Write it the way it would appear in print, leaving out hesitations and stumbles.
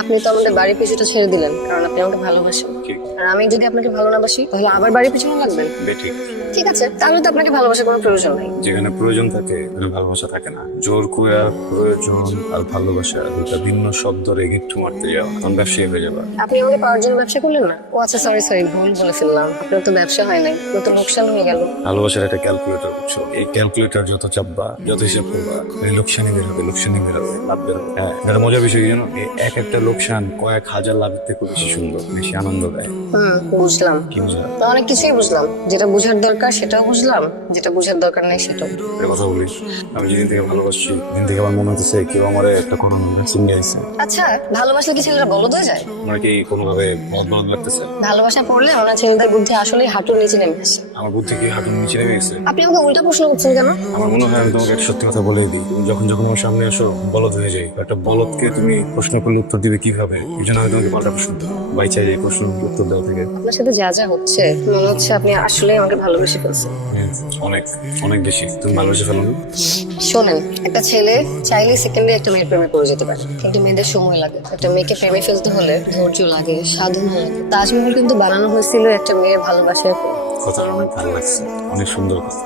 আপনি তো আমাদের বাড়ির পিছুটা ছেড়ে দিলেন কারণ আপনি আমাকে ভালোবাসেন। আর আমি যদি আপনাকে ভালো না বাসি তাহলে আবার বাড়ির পিছনে লাগবেন। বেঠিক। ঠিক আছে, তাহলে তো আপনাকে ভালোবাসার কোনো প্রয়োজন নাই। যেখানে প্রয়োজন থাকে ওখানে ভালোবাসা থাকে না। জোর করে আর প্রয়োজন আর ভালোবাসা দুটা ভিন্ন শব্দ রেগে একটু মারতে যাওয়া তখন ব্যবসায়ী হয়ে যাবা। আপনি আমাকে পাওয়ার জন্য ব্যবসা করলেন না? ও আচ্ছা, সরি সরি, ভুল বলে ফেললাম। আপনার তো ব্যবসা হয় নাই, নতুন লোকসান হয়ে গেল। ভালোবাসার একটা ক্যালকুলেটর বুঝছো, এই ক্যালকুলেটর যত চাপবা যত হিসাব করবা লোকসানই বের হবে, লোকসানই বের হবে, লাভ বের হবে। হ্যাঁ, এটা মজার বিষয় কি জানো, এই এক একটা লোকসান কয়েক হাজার লাভের থেকে বেশি সুন্দর, বেশি আনন্দ দেয়। বুঝলাম। কি বুঝলা? তো অনেক কিছুই বুঝলাম, যেটা বুঝার দরকার সেটাও বুঝলাম, যেটা বুঝার দরকার নেই সেটাও। একটা কথা বলিস, আমি যেদিন থেকে ভালোবাসছি দিন থেকে আমার মনে হচ্ছে কেউ আমার একটা করোনা ভ্যাকসিন দিয়েছে। আচ্ছা, ভালোবাসলে কি ছেলেরা বলদ হয়ে যায়? আমার কি কোনোভাবে বলদ বলদ লাগতেছে? ভালোবাসা পড়লে ওনার ছেলেদের বুদ্ধি আসলে হাঁটুর নিচে নেমে আসে। আমার বুদ্ধি কি হাঁটুর নিচে নেমে গেছে? আপনি আমাকে উল্টা প্রশ্ন করছেন কেন? আমার মনে হয় আমি তোমাকে একটা সত্যি কথা বলে দিই, তুমি যখন যখন আমার সামনে আসো বলদ হয়ে যাই। একটা বলদকে তুমি প্রশ্ন করলে উত্তর দিবে কিভাবে, এই জন্য আমি তোমাকে পাল্টা প্রশ্ন দেবো। বাই চাই এই প্রশ্ন উত্তর দেওয়া থেকে। আপনার সাথে যা যা হচ্ছে মনে হচ্ছে আপনি আসলেই আমাকে ভালোবেসে ফেলছেন। অনেক অনেক বেশি। তুমি ভালোবেসে ফেলো না? শোনেন, একটা ছেলে চাইলে সেকেন্ডে একটা মেয়ের প্রেমে পড়ে যেতে পারে, কিন্তু মেয়েদের সময় লাগে। একটা মেয়েকে প্রেমে ফেলতে হলে ধৈর্য লাগে, সাধনা লাগে। তাজমহল কিন্তু বানানো হয়েছিল একটা মেয়ের ভালোবাসার উপর। কথা অনেক ভালো লাগছে, অনেক সুন্দর কথা।